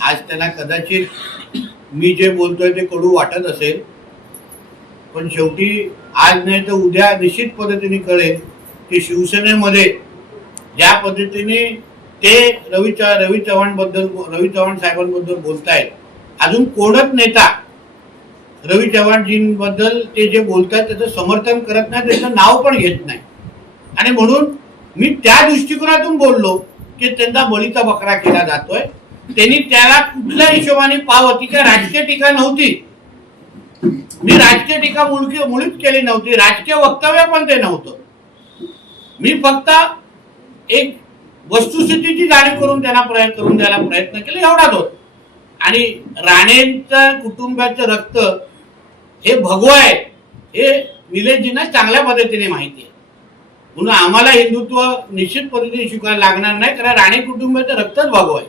आज त्यांना कदाचित मी जे बोलतोय ते कडू वाटत असेल. पण शेवटी आज नाही तर उद्या निश्चित पद्धतीने कळेल की शिवसेनेमध्ये ज्या पद्धतीने ते रवी च रवी चव्हाणबद्दल रवी चव्हाण साहेबांबद्दल बोलतायत. अजून कोणच नेता रवी चव्हाणजींबद्दल ते जे बोलतायत त्याचं समर्थन करत नाही त्याचं नाव पण घेत नाही. आणि म्हणून मी त्या दृष्टिकोनातून बोललो की त्यांना बळीचा बकरा केला जातोय. त्यांनी त्याला कुठल्या हिशोबाने पाव ती काय राजकीय टीका नव्हती. मी राजकीय टीका मुळकी मुळीच केली नव्हती. राजकीय वक्तव्य पण ते नव्हतं. मी फक्त एक वस्तुस्थितीची जाणीव करून त्यांना प्रयत्न करून द्यायला प्रयत्न केला एवढाच होत आणि राणेंच्या कुटुंबाचं रक्त हे भगवं आहे. हे निलेशजींना चांगल्या पद्धतीने माहिती आहे. म्हणून आम्हाला हिंदुत्व निश्चित पद्धतीने स्वीकारायला लागणार नाही कारण राणे कुटुंबाचं रक्तच भगवं आहे.